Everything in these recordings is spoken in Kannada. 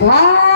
啊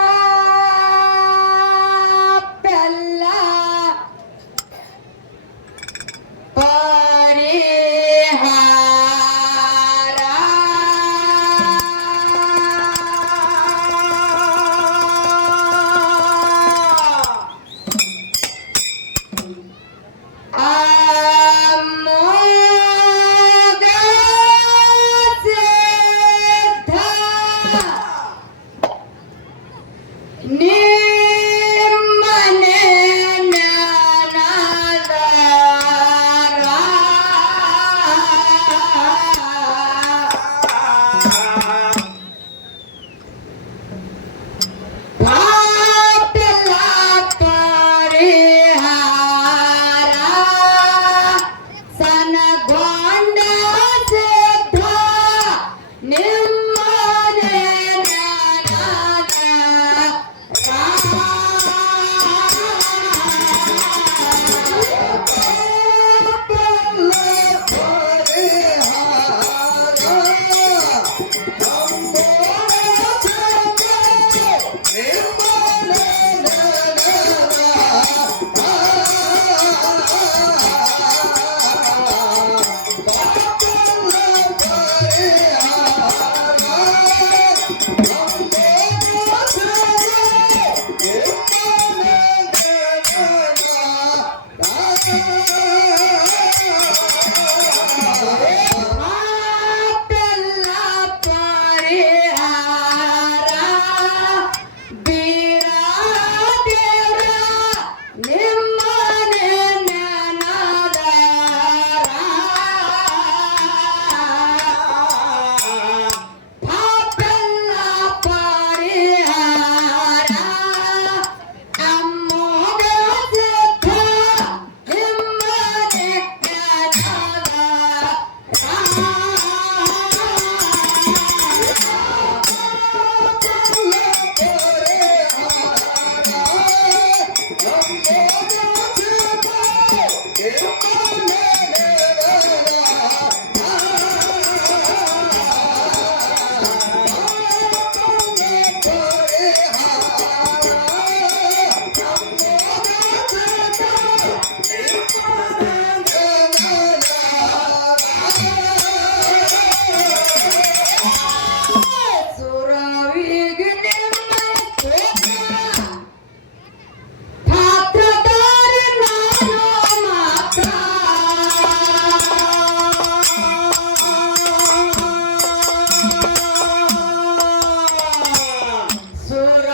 So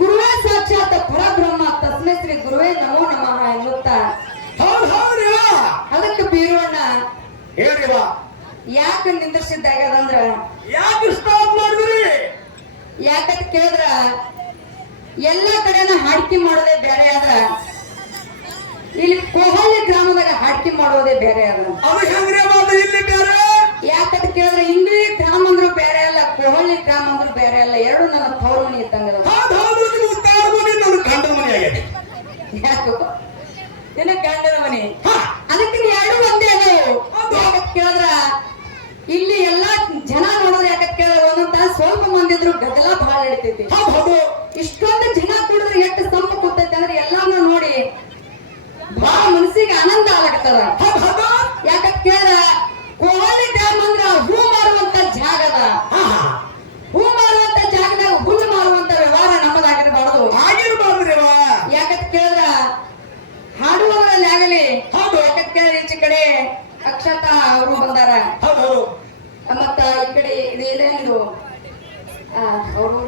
ಗುರುವೇ ಸಾಕ್ಷಾತ್ ಪರಬ್ರಹ್ಮ. ತಸ್ಮೈ ಶ್ರೀ ಗುರುವೇ ನಮೋ ನಮಃ ಎನ್ನುತ್ತಾ. ಹೌದ್ ಹೌದ್ರಿ ಅದಕ್ಕೆ ಬೀರೋಣ. ಹೇಳ್ರಿವ ಯಾಕೆ ನಿಂದ್ರಿಸಿದ್ದಾಗದಂದ್ರ ಯಾಕೆ ಸ್ಟಾಪ್ ಮಾಡಿದ್ರಿ? ಯಾಕಂತ ಕೇಳಿದ್ರ? ಎಲ್ಲ ಕಡೆನ ಹಾಡ್ಕಿ ಮಾಡೋದೇ ಬೇರೆ ಅದ ಇಲ್ಲಿ ಕೋಹಲಿ ಗ್ರಾಮದಾಗ ಹಾಡ್ಕಿ ಮಾಡೋದೇ ಬೇರೆ ಅದ ಅದು ಹೆಂಗ್ರಿ ಇಲ್ಲಿ ಬೇರೆ? ಯಾಕಂತ ಕೇಳಿದ್ರೆ ಇಂಗ್ಲಿ ಗ್ರಾಮ ಅಂದ್ರೆ ಬೇರೆ ಅಲ್ಲ ಕೊಹಳ್ಳಿ ಗ್ರಾಮ ಅಂದ್ರೆ ಬೇರೆ ಅಲ್ಲ. ಎರಡು ನನ್ನ ಮನಿ ಇದ್ದಂಗ ಯಾಕೋ? ನಿನ್ನ ಗಂಡನ ಮನಿ? ಅದಕ್ಕೆ ಎರಡು ಒಂದೇ ಅದಾವು. ಯಾಕಂತ ಕೇಳಿದ್ರ ಇಲ್ಲಿ ಎಲ್ಲಾ ಜನ ನೋಡಿದ್ರೆ ಯಾಕಂತ ಕೇಳಿದ್ರೆ ಒಂದೊಂದ್ ಸ್ವಲ್ಪ ಮಂದಿದ್ರು ಗದ್ದಲ ಬಹಳ ನಡಿತೈತಿ ಹೌದ್ ಹೌದು ಇಷ್ಟೊಂದು ಜನ ಕುಡಿದ್ರೆ ಎಷ್ಟು ಸಂಪ ಕೂತೈತೆ ಅಂದ್ರೆ ಎಲ್ಲಾನು ನೋಡಿ ಬಹಳ ಮನಸ್ಸಿಗೆ ಆನಂದ ಆಗತ್ತದ ಹೌದ್ ಹೌದು ಯಾಕಂತ ಕೇಳಿದ್ರ ಕೋಹಳ್ಳಿ ಡ್ಯಾಮ್ ಅಂದ್ರ ಹೂ ಮಾರುವಂತ ಜಾಗ ಅದ ಹಾ ಹೂ ಮಾರುವಂತ ಜಾಗದಾಗ ಹುಲ್ಲು ಮಾರುವಂತ ವ್ಯವಹಾರ ನಮ್ಮದಾಗಿರಬಾರ್ದು ಆಗಿರ್ಬಾರ್ದ್ರಿ ಅವ ಯಾಕಂತ ಕೇಳಿದ್ರ ಹಾಡುವವರಲ್ಲಿ ಆಗಲಿ ಹೌದು. ಯಾಕಂತ ಕೇಳಿದ್ರೆ ಈಚೆ ಕಡೆ ಅಕ್ಷತಾ ಅವರು ಬಂದಾರ ಹೌದ್ ಹೌದು ಮತ್ತ ಈ ಕಡೆ ಇದು ಇದೇನಿದು ಅವರು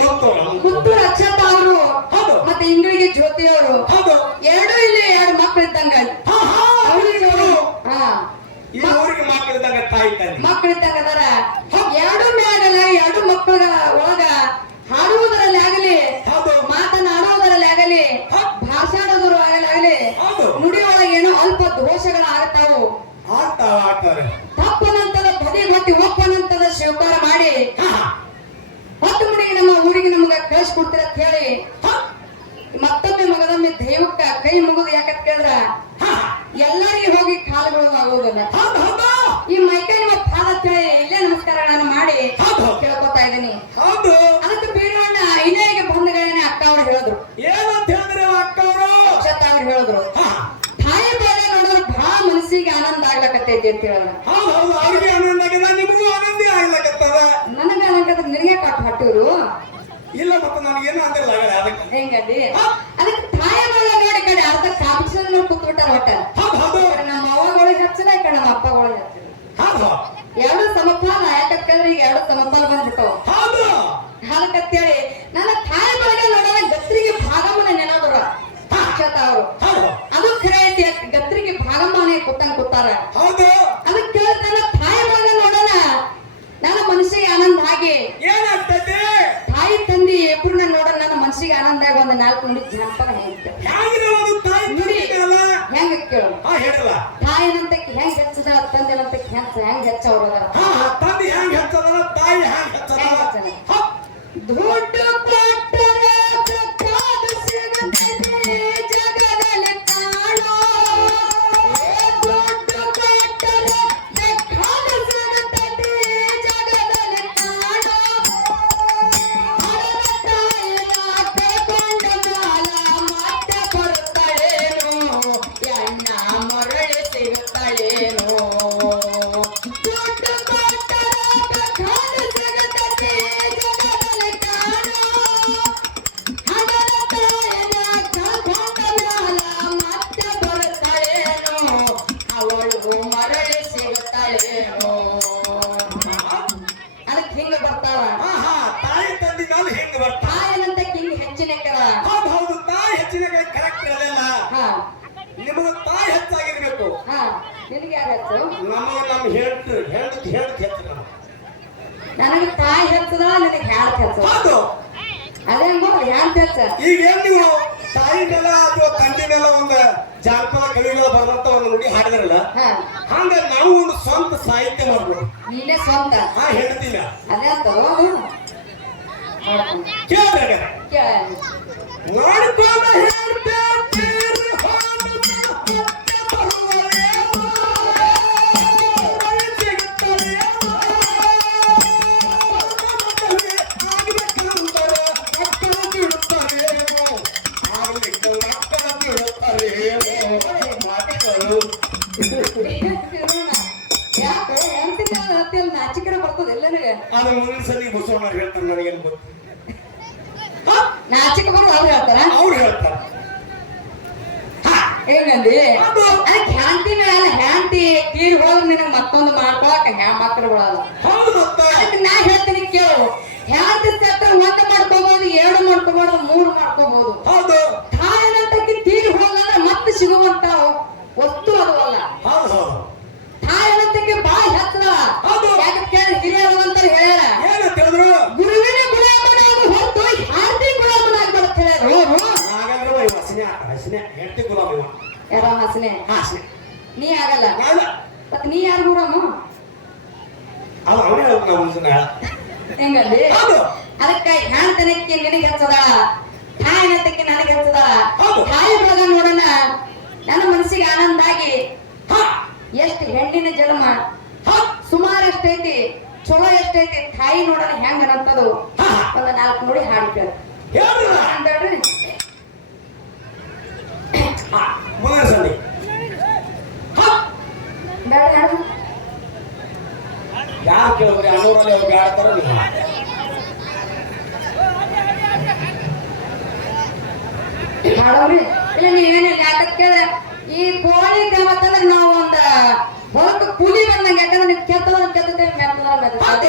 ಮತ್ತು ಪುತ್ತೂರು ಅಕ್ಷತಾ ಅವರು ಹೌದು. ಮತ್ತೆ ಇಂಗಳಿಗೆ ಜ್ಯೋತಿ ಅವರು ಹೌದು ಎರಡು ಇಲ್ಲಿ ಎರಡು ಮಕ್ಳು ಇದ್ದಂಗ ಹಾ ಹಾ ಅವ್ರಿಗೆ ನೋಡಿ ಹಾ ಈ ಊರಿಗೆ ಮಕ್ಕಳಿದ್ದಾಗ ತಾಯಿ ತಾನೆ ಮಕ್ಳು ಇದ್ದಂಗ ಅದಾರ ಎರಡು ಮ್ಯಾಗಲ್ಲ ಎರಡು ಮಕ್ಕಳ ಒಳಗ ಹಾಡುವುದರಲ್ಲಿ ಆಗಲಿ ಮಾತನಾಡುವುದರಲ್ಲಿ ಆಗಲಿ ಭಾಷಾಡೋದ್ರ ಆಗಲಿ ನುಡಿಯೊಳಗೆ ಏನೋ ಅಲ್ಪ ದೋಷಗಳು ಆಗ್ತಾವು. ತಪ್ಪನಂತದ ಬದಿ ಗೊತ್ತಿ ಒಪ್ಪನಂತದ ಸ್ವೀಕಾರ ಮಾಡಿ ಹತ್ತು ಮುಡಿ ನಮ್ಮ ಊರಿಗೆ ನಮಗ ಕಳಿಸ್ಕೊಡ್ತೀರ ಅಂತ ಹೇಳಿ. ಮತ್ತೊಮ್ಮೆ ಮಗದೊಮ್ಮೆ ದೈವಕ್ಕ ಕೈ ಮುಗಿದು ಯಾಕಂತ ಕೇಳಿದ್ರ? ಎಲ್ಲರಿಗೆ ಹೋಗಿ ಕಾಲುಗಳು ಆಗೋದಲ್ಲ ಹೌದ್ ಹೌದು. ಈ ಮೈಕೈ ಮತ್ತೆ ಪಾದ ಕೇಳಿ ಇಲ್ಲೇ ನಮಸ್ಕಾರಗಳನ್ನು ಮಾಡಿ ಹೌದು. ಕೇಳ್ಕೊತಾ ಇದ್ದೀನಿ. ಹೌದು. ಅದಕ್ಕೆ ಬೀರೋಣ ಇನ್ಯಾಗೆ ಬಂದಗಳೇನೆ ಅಕ್ಕ ಅವ್ರು ಹೇಳಿದ್ರು. ಏನಂತ ಹೇಳಿದ್ರೆ ಅಕ್ಕ ಅವರು? ಅಕ್ಷತ ಅವ್ರು ಹೇಳಿದ್ರು. ತಾಯಿ ಬಾಳೆ ನೋಡಿದ್ರೆ ಬಹಳ ಮನಸ್ಸಿಗೆ ಆನಂದ ಆಗ್ಲಕತ್ತೈತಿ ಅಂತ ಹೇಳೋಣ. ಅವ್ರಿಗೆ ಆನಂದ ಆಗಿದೆ ನಿಮಗೂ ಆನಂದಿ ಆಗ್ಲಕತ್ತದ. ನನಗೆ ನನಗಂದ್ರೆ ನಿನಗೆ ಕಾಟ ಹಟ್ಟಿವ್ರು ಇಲ್ಲ ಮತ್ತೆ ನನಗೇನು ಅಂದಿಲ್ಲ ಆಗಲ್ಲ ಅದಕ್ಕೆ. ಹೆಂಗದಿ? ಅದಕ್ಕೆ ತಾಯಿ ಬಾಳೆ ನೋಡಿ ಕಡೆ ಅರ್ಧ ಕಾಪಿಸಲ್ ನೋಡಿ ಕೂತ್ಬಿಟ್ಟಾರ ಒಟ್ಟ ಹೌದು ಹೌದು ಈ ಕಡೆ ನಮ್ಮ ಅವ್ವಗಳಿಗೆ ಹಚ್ಚಲ ಈ ಕಡೆ ನಮ್ಮ ಅಪ್ಪಗಳಿಗೆ ಹಚ್ಚಲ ಹೌದು ಎರಡು ಸಮಪಾಲ ಸಮಪಾಲ ಬಂದ್ಬಿಟ್ಟವು ಹೌದು. ಅದಕ್ಕಂತೇಳಿ ನನ್ನ ತಾಯಿ ಬಳಗ ನೋಡೋಣ ಗತ್ರಿಗೆ ಭಾಗಮ್ಮನ ನೆನದ್ರ ಅಕ್ಷತ ಅವರು. ಅದು ಖರೆ ಐತಿ ಗತ್ರಿಗೆ ಭಾಗಮ್ಮನೇ ಕೂತಂಗ್ ಕೂತಾರ ಹೌದು. ಅದಕ್ಕೆ ಕೇಳ್ತಾನ ತಾಯಿ ಬಳಗ ನೋಡೋಣ. ನನ್ನ ಮನಸ್ಸಿಗೆ ಆನಂದ ಆಗಿ ಏನಾಗ್ತದೆ? ತಾಯಿ ತಂದಿ ಇಬ್ರನ್ನ ನೋಡೋಣ ನನ್ನ ಮನಸ್ಸಿಗೆ ಆನಂದ ಆಗಿ ಒಂದು ನಾಲ್ಕು ನುಡಿ ಜಾನಪದ ನುಡಿಗಲ್ಲ ಹೆಂಗ ಕೇಳು ತಾಯಿನಂತ ಹೆಂಗ್ ಹೆಚ್ಚದ ತಂದೆನಂತ ಹೆಂಗ್ ಹೆಂಗ್ ಹೆಚ್ಚ ಅವ್ರದಾರ ಹಾ ತಂದೆ ಹೆಂಗ್ ಹೆಚ್ಚದ ತಾಯಿ ಹೆಂಗ್ ಹೆಚ್ಚದ ಹೆಂಗ್ ಹೆಚ್ಚದ? ಹಾ ದುಡ್ಡು ಹೆಚ್ಚು ನಮ್ಮ ನಮ್ಮ ಹೆಲ್ತ್ ಹೆಲ್ತ್ ಹೆಲ್ತ್ ಹೆಚ್ಚು ನನಗೆ ತಾಯಿ ಹೆಚ್ಚದ ನನಗೆ ಹ್ಯಾಂಡ್ ಹೆಚ್ಚು ಹೌದು. ಅದೇ ಹ್ಯಾಂಡ್ ಹೆಚ್ಚ ಈಗ ಏನ್ ನೀವು ತಾಯಿ ನೆಲ ಅಥವಾ ತಂದೆ ನೆಲ ಒಂದು ಜಾನಪದ ಕವಿಗಳ ಬರೆದಂತ ಒಂದು ನುಡಿ ಹಾಡಿದ್ರಲ್ಲ? ಹಂಗ ನಾವು ಒಂದು ಸ್ವಂತ ಸಾಹಿತ್ಯ ಮಾಡ್ಬೋದು. ನೀನೇ ಸ್ವಂತ. ಹಾ ಹೇಳ್ತೀನ ಅದೇ ತಗೋದು ಕೇಳ್ದಾಗ ಕೇಳ. ನೀ ಆಗಲ್ಲ. ಮತ್ ನೀ ಯಾರು ಗುರಮ್ಮ ಅವನೇ ಅದಕ್ಕ ಹ್ಯಾನ್ ತನಕ್ಕೆ ನಿನಗೆ ಹಚ್ಚದ. ನನಗೆ ಹಚ್ಚದ. ಹಾಯ್ ಬಳಗ ನನ್ನ ಮನಸ್ಸಿಗೆ ಆನಂದ ಆಗಿ. ಎಷ್ಟು ಹೆಣ್ಣಿನ ಜನ್ಮ. ಸುಮಾರು ಎಷ್ಟೈತಿ? ಚೊಲೋ ಎಷ್ಟೈತಿ? ತಾಯಿ ನೋಡೋಣ ಹೆಂಗ ಹಾ. ಒಂದ್ ನಾಲ್ಕು ನೋಡಿ ಹಾಡಿ ಕೇಳ. ಮುಂದಿನ ಸಂಧಿ ಯಾರು ಕೇಳಿದ್ರೆ ಅನ್ನೂರಲ್ಲಿ ಅವ್ರು ಇಲ್ಲ ನೀವೇನಿಲ್ಲ ಯಾಕಂತ ಈ ಕೋಳಿ ಗಮತ್ತಂದ್ರೆ ನಾವು ಒಂದ ಕೂಲಿ ಬಂದಂಗ ಯಾಕಂದ್ರೆ ನೀವು ಕೆತ್ತದ ಕೆತ್ತದ ಮೆತ್ತದ ಸಾಧ್ಯ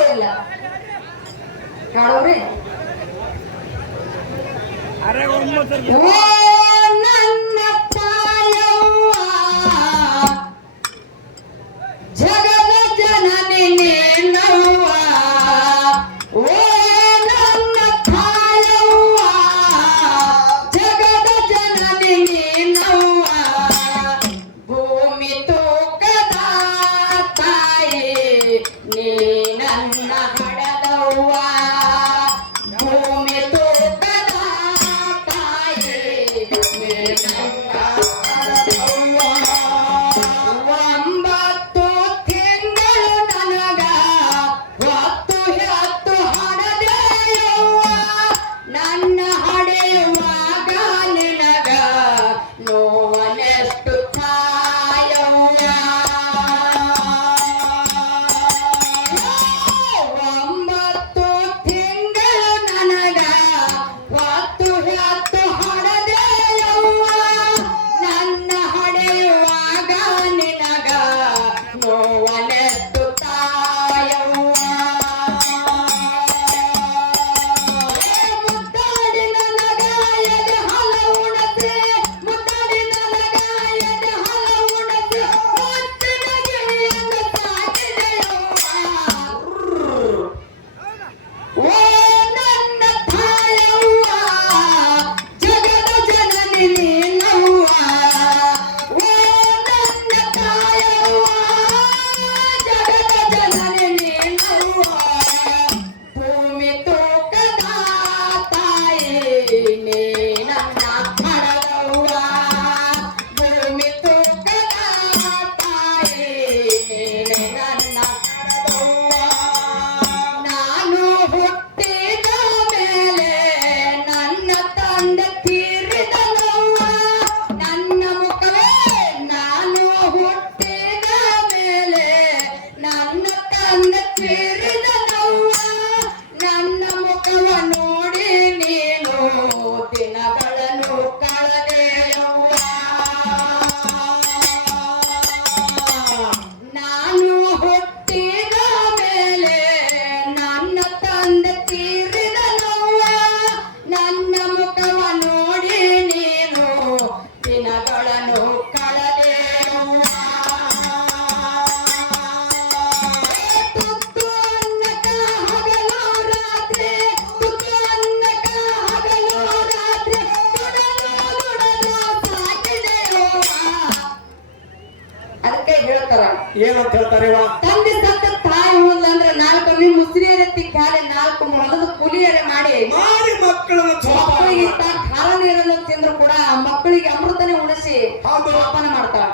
ಏನಂತ ಹೇಳ್ತಾರೆ ತಂದೆ ಸತ್ತ ತಾಯಿ ಉಳಿಲ್ಲ ಅಂದ್ರೆ ನಾಲ್ಕು ಕಮ್ಮಿ ಮುಸ್ಲಿಯರ ತಿಕ್ಕಾಲೆ ನಾಲ್ಕು ಹೊಲದ ಕುಲಿಯರೆ ಮಾಡಿ ಮಾಡಿ ಮಕ್ಕಳು ಮಕ್ಕಳಿಗೆ ಇಂತ ಖಾರ ನೀರನ್ನು ತಿಂದ್ರು ಕೂಡ ಮಕ್ಕಳಿಗೆ ಅಮೃತನೇ ಉಣಿಸಿ ಪಾಪನ ಮಾಡ್ತಾಳ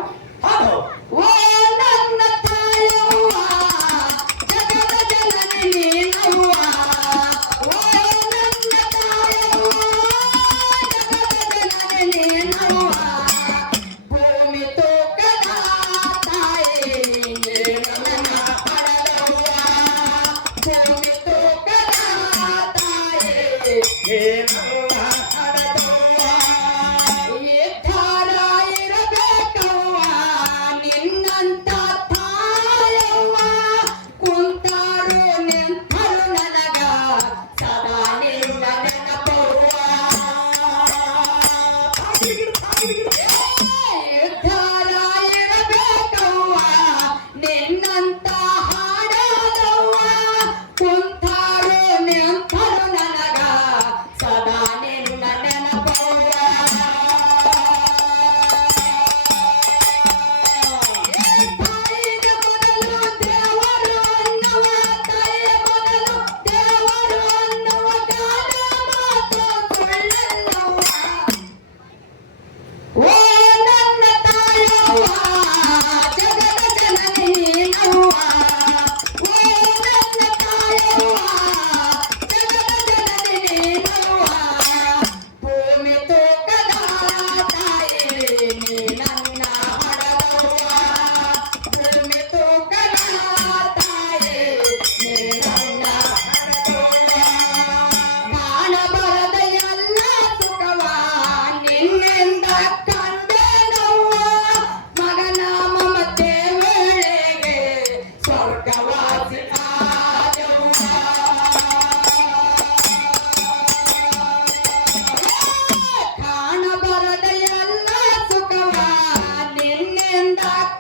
ಹೌದು. God.